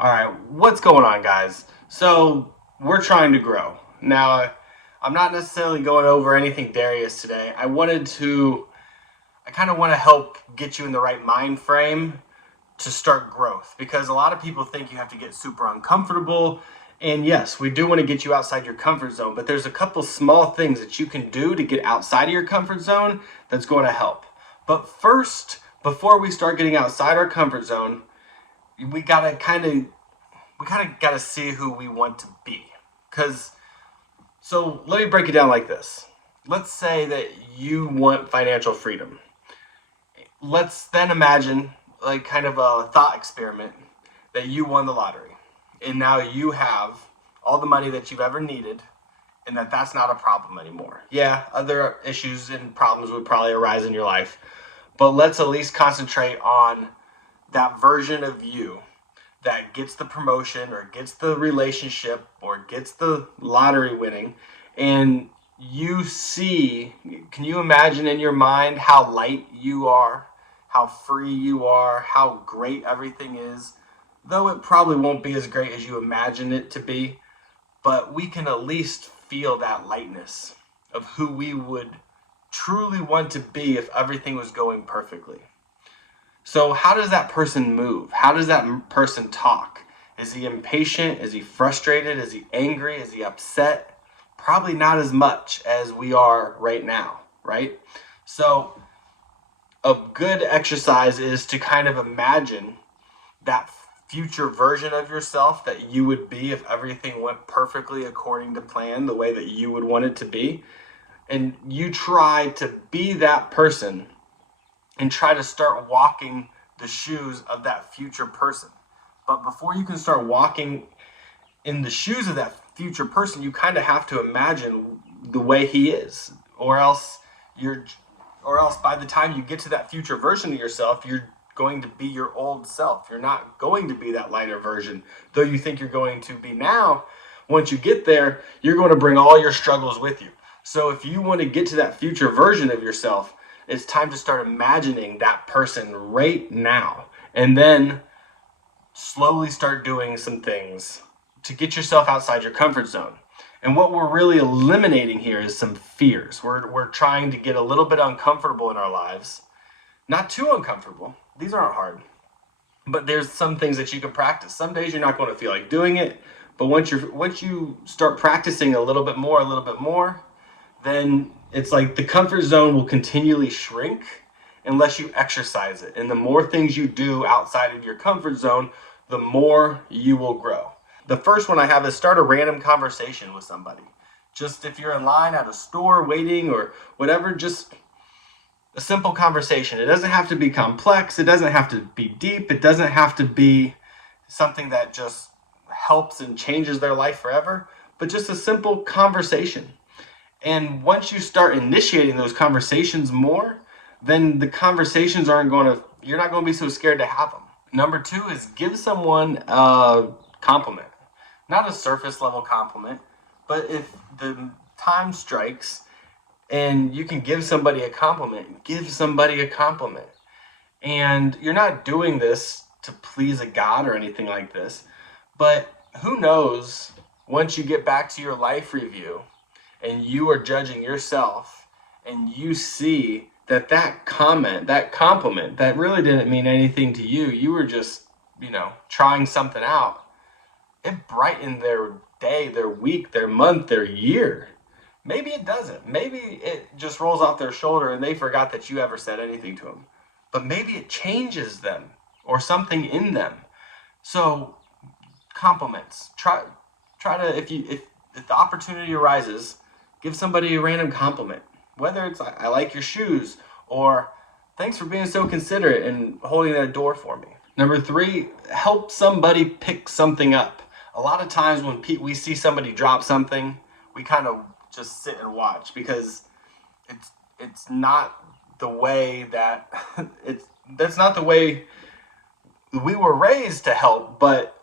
All right, what's going on, guys? So, we're trying to grow. Now, I'm not necessarily going over anything Darius today. I kind of want to help get you in the right mind frame to start growth because a lot of people think you have to get super uncomfortable. And yes, we do want to get you outside your comfort zone, but there's a couple small things that you can do to get outside of your comfort zone that's going to help. But first, before we start getting outside our comfort zone, we gotta kind of gotta see who we want to be. So let me break it down like this. Let's say that you want financial freedom. Let's then imagine, like, kind of a thought experiment, that you won the lottery and now you have all the money that you've ever needed, and that's not a problem anymore. Yeah, other issues and problems would probably arise in your life, but let's at least concentrate on that version of you that gets the promotion or gets the relationship or gets the lottery winning. And can you imagine in your mind how light you are, how free you are, how great everything is? Though it probably won't be as great as you imagine it to be, but we can at least feel that lightness of who we would truly want to be if everything was going perfectly. So how does that person move? How does that person talk? Is he impatient? Is he frustrated? Is he angry? Is he upset? Probably not as much as we are right now, right? So a good exercise is to kind of imagine that future version of yourself that you would be if everything went perfectly according to plan, the way that you would want it to be. And you try to be that person and try to start walking the shoes of that future person. But before you can start walking in the shoes of that future person, you kind of have to imagine the way he is, or else by the time you get to that future version of yourself, you're going to be your old self. You're not going to be that lighter version, though you think you're going to be now. Once you get there, you're going to bring all your struggles with you. So if you want to get to that future version of yourself, it's time to start imagining that person right now, and then slowly start doing some things to get yourself outside your comfort zone. And what we're really eliminating here is some fears. We're trying to get a little bit uncomfortable in our lives. Not too uncomfortable. These aren't hard. But there's some things that you can practice. Some days you're not going to feel like doing it, but once you start practicing a little bit more, then it's like the comfort zone will continually shrink unless you exercise it. And the more things you do outside of your comfort zone, the more you will grow. The first one I have is start a random conversation with somebody. Just if you're in line at a store waiting or whatever, just a simple conversation. It doesn't have to be complex. It doesn't have to be deep. It doesn't have to be something that just helps and changes their life forever, but just a simple conversation. And once you start initiating those conversations more, then the conversations you're not going to be so scared to have them. Number 2 is give someone a compliment. Not a surface level compliment, but if the time strikes and you can give somebody a compliment, give somebody a compliment. And you're not doing this to please a God or anything like this, but who knows, once you get back to your life review and you are judging yourself and you see that comment, that compliment, that really didn't mean anything to you, you were just, trying something out, it brightened their day, their week, their month, their year. Maybe it doesn't. Maybe it just rolls off their shoulder and they forgot that you ever said anything to them. But maybe it changes them or something in them. So compliments. Try to, if the opportunity arises, give somebody a random compliment. Whether it's I like your shoes, or thanks for being so considerate and holding that door for me. Number 3, help somebody pick something up. A lot of times when we see somebody drop something, we kind of just sit and watch because it's not the way that that's not the way we were raised to help, but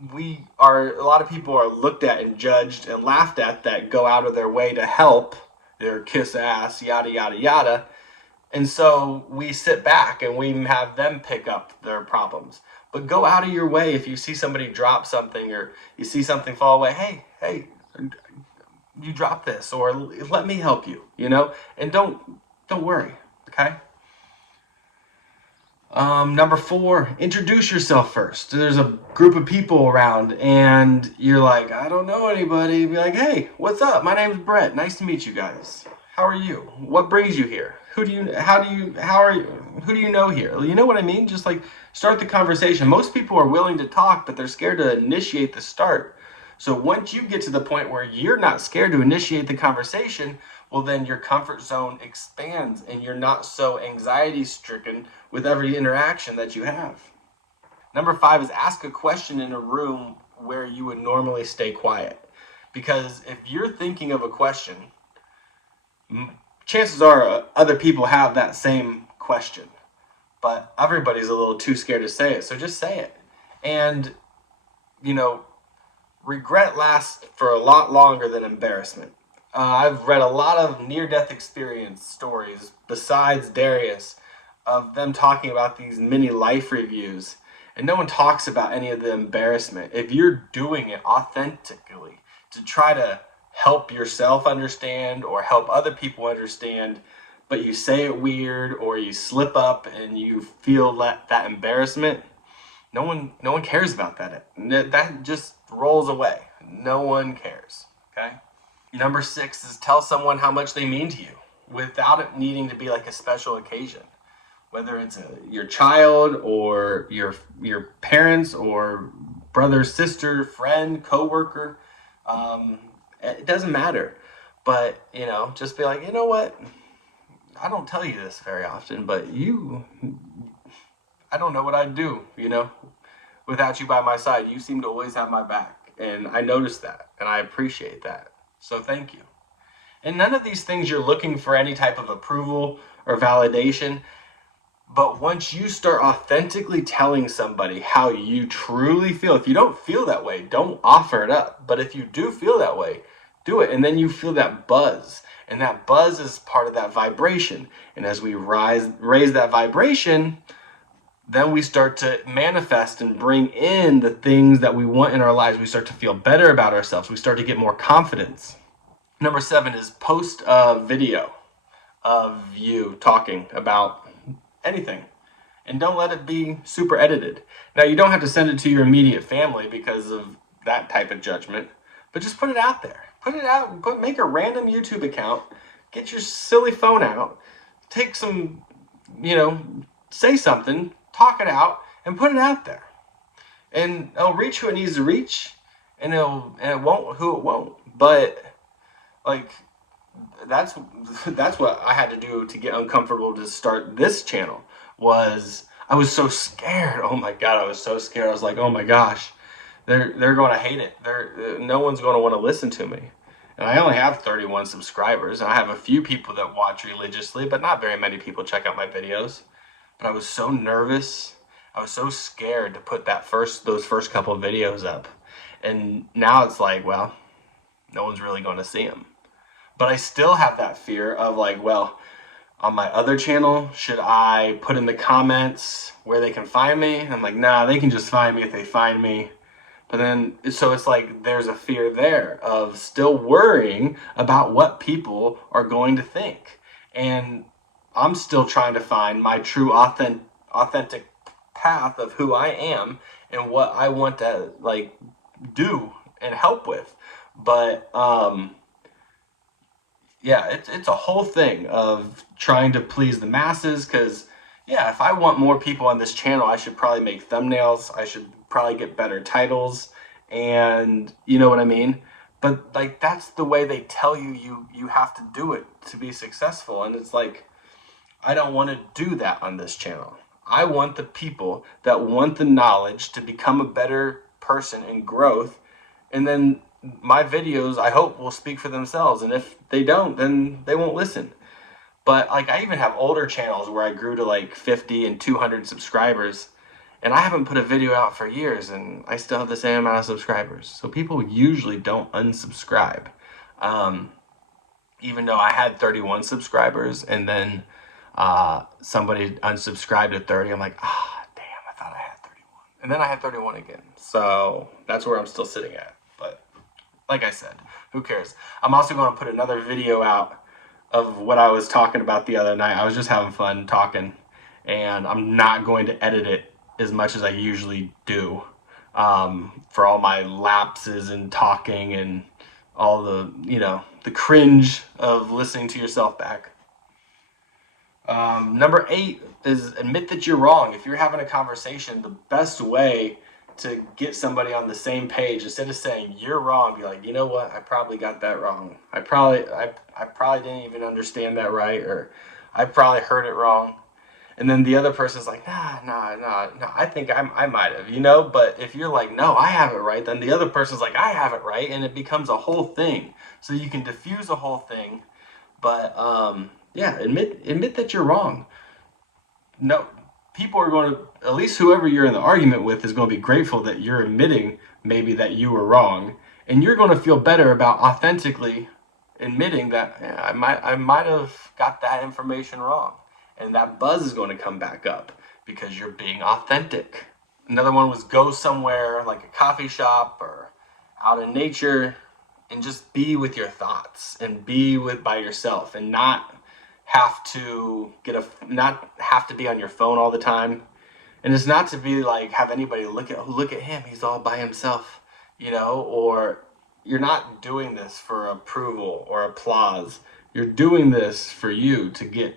a lot of people are looked at and judged and laughed at that go out of their way to help, their kiss ass, yada yada yada. And so we sit back and we have them pick up their problems. But go out of your way if you see somebody drop something or you see something fall away. Hey, you dropped this, or let me help you, and don't worry, okay? Number 4, introduce yourself first. There's a group of people around and you're like, I don't know anybody. Be like, hey, what's up? My name's Brett. Nice to meet you guys. How are you? What brings you here? Who do you know here? You know what I mean? Just like start the conversation. Most people are willing to talk, but they're scared to initiate the start. So once you get to the point where you're not scared to initiate the conversation, well, then your comfort zone expands and you're not so anxiety stricken with every interaction that you have. Number 5 is ask a question in a room where you would normally stay quiet. Because if you're thinking of a question, chances are other people have that same question, but everybody's a little too scared to say it. So just say it. And, regret lasts for a lot longer than embarrassment. I've read a lot of near-death experience stories besides Darius of them talking about these mini life reviews, and no one talks about any of the embarrassment. If you're doing it authentically to try to help yourself understand or help other people understand, but you say it weird or you slip up and you feel that embarrassment, no one cares about that. That just rolls away. No one cares, okay? Number 6 is tell someone how much they mean to you without it needing to be like a special occasion. Whether it's your child or your parents or brother, sister, friend, coworker, it doesn't matter. But, just be like, you know what? I don't tell you this very often, but I don't know what I'd do, without you by my side. You seem to always have my back. And I notice that, and I appreciate that. So thank you. And none of these things you're looking for any type of approval or validation. But once you start authentically telling somebody how you truly feel, if you don't feel that way, don't offer it up. But if you do feel that way, do it. And then you feel that buzz. And that buzz is part of that vibration. And as we raise that vibration, then we start to manifest and bring in the things that we want in our lives. We start to feel better about ourselves. We start to get more confidence. Number 7 is post a video of you talking about anything. And don't let it be super edited. Now, you don't have to send it to your immediate family because of that type of judgment, but just put it out there. Put it out. Make a random YouTube account. Get your silly phone out. Take some, say something. Talk it out and put it out there, and it'll reach who it needs to reach, and it won't who it won't. But like that's what I had to do to get uncomfortable to start this channel. I was so scared. Oh my God, I was so scared. I was like, oh my gosh, they're going to hate it. No one's going to want to listen to me. And I only have 31 subscribers, and I have a few people that watch religiously, but not very many people check out my videos. But I was so nervous. I was so scared to put those first couple of videos up. And now it's like, well, no one's really going to see them. But I still have that fear of like, well, on my other channel, should I put in the comments where they can find me? And I'm like, nah, they can just find me if they find me. But then, so it's like there's a fear there of still worrying about what people are going to think. And I'm still trying to find my true authentic path of who I am and what I want to like do and help with. But it's a whole thing of trying to please the masses, because if I want more people on this channel, I should probably make thumbnails. I should probably get better titles, and you know what I mean? But like that's the way they tell you have to do it to be successful. And it's like, I don't want to do that on this channel. I want the people that want the knowledge to become a better person and growth. And then my videos, I hope, will speak for themselves. And if they don't, then they won't listen. But like I even have older channels where I grew to like 50 and 200 subscribers. And I haven't put a video out for years, and I still have the same amount of subscribers. So people usually don't unsubscribe. Even though I had 31 subscribers, and then somebody unsubscribed at 30. I'm like, damn, I thought I had 31. And then I had 31 again. So that's where I'm still sitting at. But like I said, who cares? I'm also going to put another video out of what I was talking about the other night. I was just having fun talking, and I'm not going to edit it as much as I usually do, for all my lapses and talking and all the, the cringe of listening to yourself back. Number 8 is admit that you're wrong. If you're having a conversation, the best way to get somebody on the same page, instead of saying you're wrong, be like, you know what, I probably got that wrong. I probably didn't even understand that right, or I probably heard it wrong. And then the other person's like, nah, I think I might have, But if you're like, no, I have it right, then the other person's like, I have it right, and it becomes a whole thing. So you can diffuse a whole thing, but yeah, admit that you're wrong. No, people are going to, at least whoever you're in the argument with, is going to be grateful that you're admitting maybe that you were wrong, and you're going to feel better about authentically admitting that, yeah, I might have got that information wrong, and that buzz is going to come back up because you're being authentic. Another one was go somewhere like a coffee shop or out in nature and just be with your thoughts and be with by yourself, and not have to be on your phone all the time. And it's not to be like have anybody look at him, he's all by himself, or you're not doing this for approval or applause. You're doing this for you to get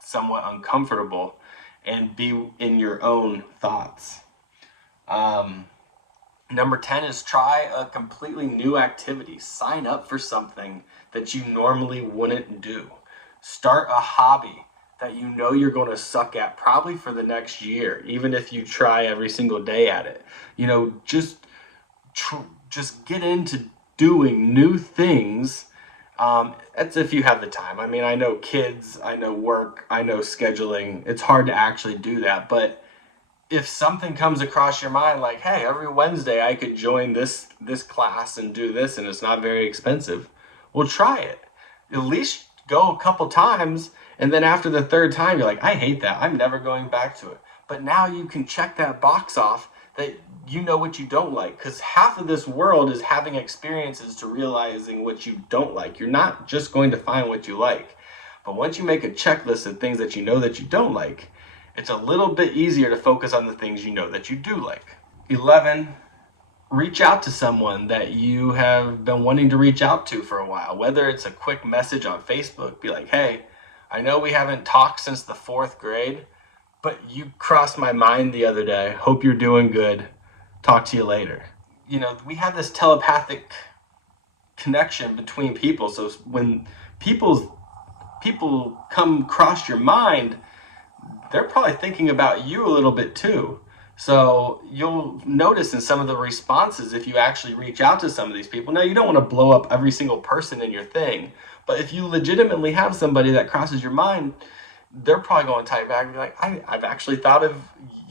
somewhat uncomfortable and be in your own thoughts. Number 10 is try a completely new activity. Sign up for something that you normally wouldn't do. Start a hobby that you know you're going to suck at probably for the next year, even if you try every single day at it. Just get into doing new things. That's if you have the time. I mean, I know kids, I know work, I know scheduling. It's hard to actually do that, but if something comes across your mind like, hey, every Wednesday I could join this class and do this, and it's not very expensive, well, try it. At least go a couple times, and then after the third time, you're like, I hate that. I'm never going back to it. But now you can check that box off that you know what you don't like, because half of this world is having experiences to realizing what you don't like. You're not just going to find what you like. But once you make a checklist of things that you know that you don't like, it's a little bit easier to focus on the things you know that you do like. 11, reach out to someone that you have been wanting to reach out to for a while. Whether it's a quick message on Facebook, be like, hey, I know we haven't talked since the 4th grade, but you crossed my mind the other day. Hope you're doing good. Talk to you later. We have this telepathic connection between people. So when people come across your mind, they're probably thinking about you a little bit too. So you'll notice in some of the responses, if you actually reach out to some of these people. Now, you don't want to blow up every single person in your thing, but if you legitimately have somebody that crosses your mind, they're probably going to type back and be like, I've actually thought of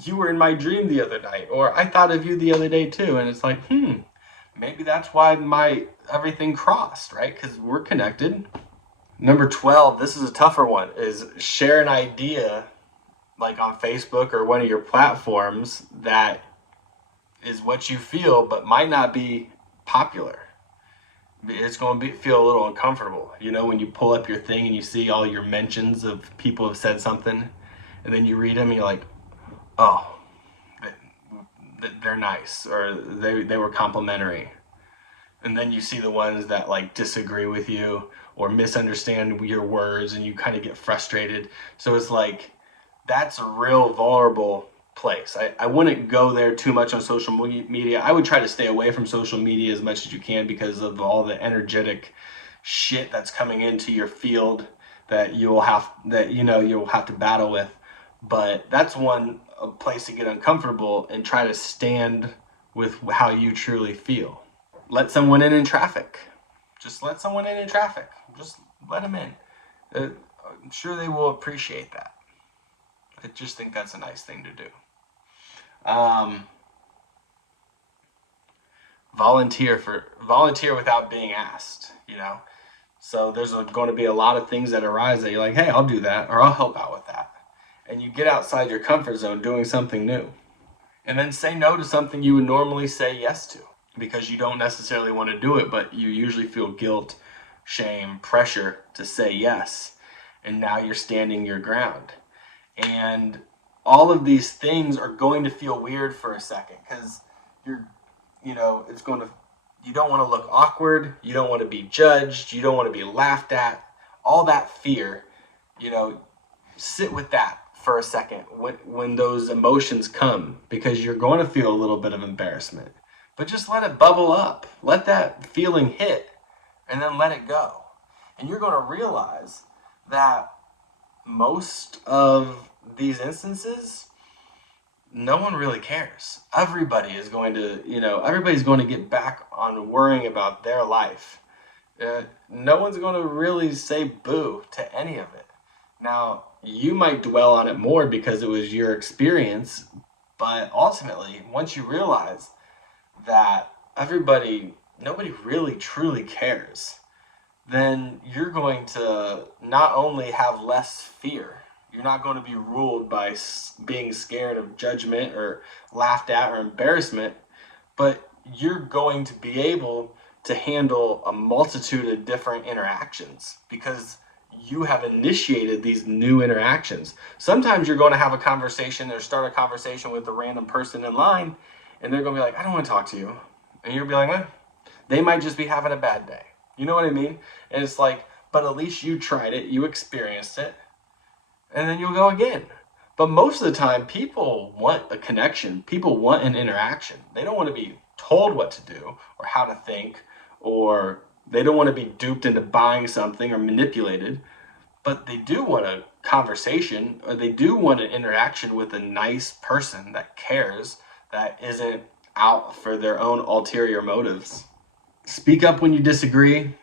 you were in my dream the other night, or I thought of you the other day too. And it's like, maybe that's why my everything crossed, right? Because we're connected. Number 12, this is a tougher one, is share an idea like on Facebook or one of your platforms that is what you feel but might not be popular. It's going to feel a little uncomfortable, when you pull up your thing and you see all your mentions of people have said something, and then you read them and you're like, oh, they're nice, or they were complimentary. And then you see the ones that like disagree with you or misunderstand your words, and you kind of get frustrated. So it's like, that's a real vulnerable place. I wouldn't go there too much on social media. I would try to stay away from social media as much as you can because of all the energetic shit that's coming into your field that you'll have to battle with. But that's a place to get uncomfortable and try to stand with how you truly feel. Let someone in traffic. Just let someone in traffic. Just let them in. I'm sure they will appreciate that. I just think that's a nice thing to do. Volunteer without being asked, So there's going to be a lot of things that arise that you're like, hey, I'll do that, or I'll help out with that. And you get outside your comfort zone doing something new. And then say no to something you would normally say yes to because you don't necessarily want to do it, but you usually feel guilt, shame, pressure to say yes. And now you're standing your ground. And all of these things are going to feel weird for a second because you're, it's going to, you don't want to look awkward. You don't want to be judged. You don't want to be laughed at. All that fear, you know, sit with that for a second when those emotions come, because you're going to feel a little bit of embarrassment, but just let it bubble up, let that feeling hit, and then let it go. And you're going to realize that most of these instances, no one really cares. Everybody's going to get back on worrying about their life. No one's going to really say boo to any of it. Now, you might dwell on it more because it was your experience, but ultimately, once you realize that nobody really truly cares, then you're going to not only have less fear, you're not going to be ruled by being scared of judgment or laughed at or embarrassment, but you're going to be able to handle a multitude of different interactions because you have initiated these new interactions. Sometimes you're going to have a conversation or start a conversation with a random person in line, and they're going to be like, I don't want to talk to you. And you'll be like, eh. They might just be having a bad day. You know what I mean? And it's like, but at least you tried it, you experienced it, and then you'll go again. But most of the time, people want a connection. People want an interaction. They don't want to be told what to do or how to think, or they don't want to be duped into buying something or manipulated, but they do want a conversation, or they do want an interaction with a nice person that cares, that isn't out for their own ulterior motives. Speak up when you disagree.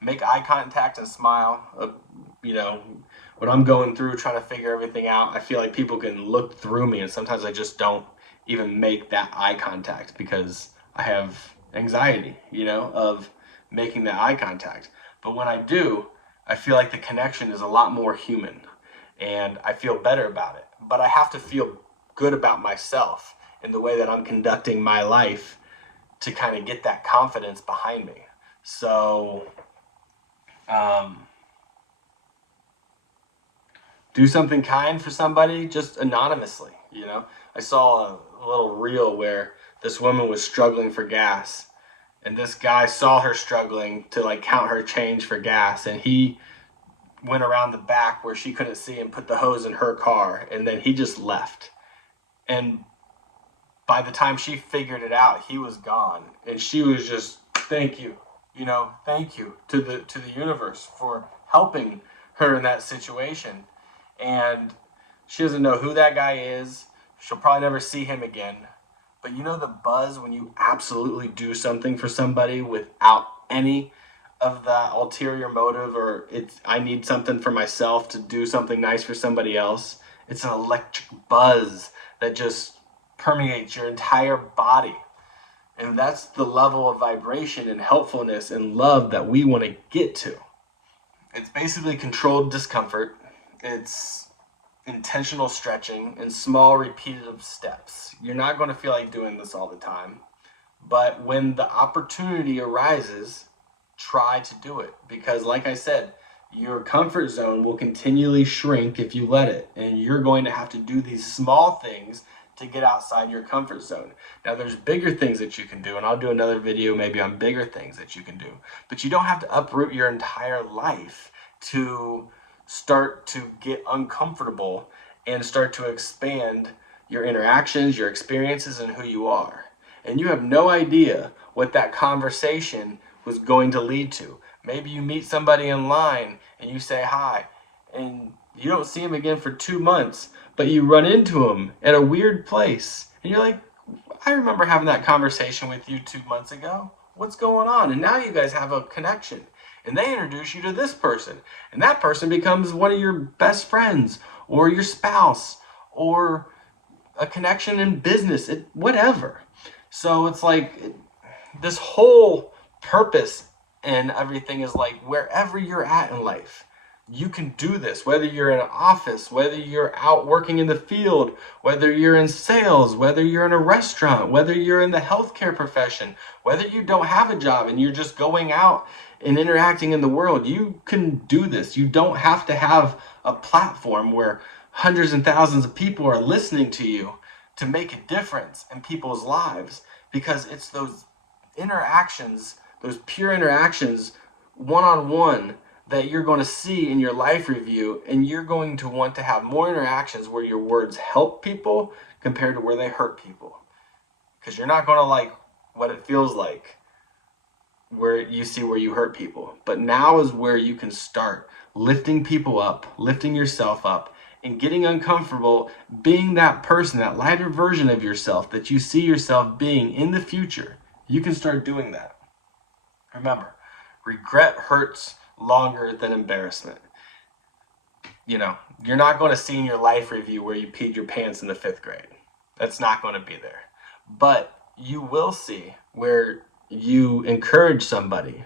Make eye contact and smile. When I'm going through trying to figure everything out, I feel like people can look through me, and sometimes I just don't even make that eye contact because I have anxiety, of making that eye contact. But when I do, I feel like the connection is a lot more human, and I feel better about it. But I have to feel good about myself in the way that I'm conducting my life to kind of get that confidence behind me. So, do something kind for somebody just anonymously. I saw a little reel where this woman was struggling for gas, and this guy saw her struggling to like count her change for gas, and he went around the back where she couldn't see and put the hose in her car, and then he just left. And by the time she figured it out, he was gone, and she was just, thank you to the universe for helping her in that situation. And she doesn't know who that guy is. She'll probably never see him again. But the buzz when you absolutely do something for somebody without any of that ulterior motive, or I need something for myself to do something nice for somebody else. It's an electric buzz that just permeates your entire body. And that's the level of vibration and helpfulness and love that we want to get to. It's basically controlled discomfort. It's intentional stretching and small repetitive steps. You're not going to feel like doing this all the time, but when the opportunity arises, try to do it, because like I said, your comfort zone will continually shrink if you let it, and you're going to have to do these small things to get outside your comfort zone. Now there's bigger things that you can do, and I'll do another video maybe on bigger things that you can do, but you don't have to uproot your entire life to start to get uncomfortable and start to expand your interactions, your experiences, and who you are. And you have no idea what that conversation was going to lead to. Maybe you meet somebody in line and you say hi, and you don't see him again for 2 months, but you run into him at a weird place, and you're like, I remember having that conversation with you 2 months ago. What's going on? And now you guys have a connection. And they introduce you to this person, and that person becomes one of your best friends, or your spouse, or a connection in business, whatever. So it's like this whole purpose and everything is like, wherever you're at in life, You can do this, whether you're in an office, whether you're out working in the field, whether you're in sales, whether you're in a restaurant, whether you're in the healthcare profession, whether you don't have a job and you're just going out and interacting in the world. You can do this. You don't have to have a platform where hundreds and thousands of people are listening to you to make a difference in people's lives, because it's those interactions, those pure interactions, one-on-one, that you're going to see in your life review, and you're going to want to have more interactions where your words help people compared to where they hurt people, because you're not going to like what it feels like where you see where you hurt people. But now is where you can start lifting people up, lifting yourself up, and getting uncomfortable being that person, that lighter version of yourself that you see yourself being in the future. You can start doing that. Remember, regret hurts longer than embarrassment. You know, you're not going to see in your life review where you peed your pants in the 5th grade. That's not going to be there. But you will see where you encourage somebody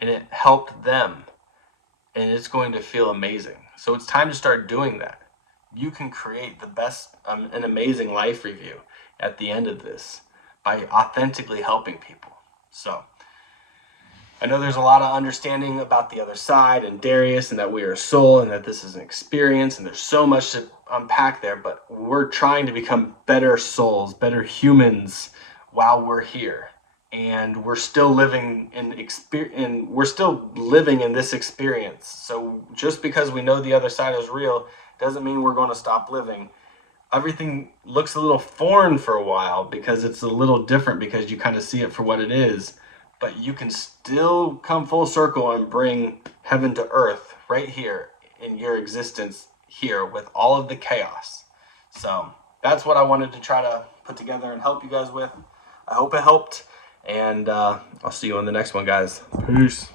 and it helped them, and it's going to feel amazing. So it's time to start doing that. You can create the best, an amazing life review at the end of this by authentically helping people. So I know there's a lot of understanding about the other side and Darius, and that we are a soul, and that this is an experience, and there's so much to unpack there, but we're trying to become better souls, better humans while we're here. And we're still living in this experience. So just because we know the other side is real doesn't mean we're going to stop living. Everything looks a little foreign for a while because it's a little different, because you kind of see it for what it is. But you can still come full circle and bring heaven to earth right here in your existence here with all of the chaos. So that's what I wanted to try to put together and help you guys with. I hope it helped. And I'll see you on the next one, guys. Peace.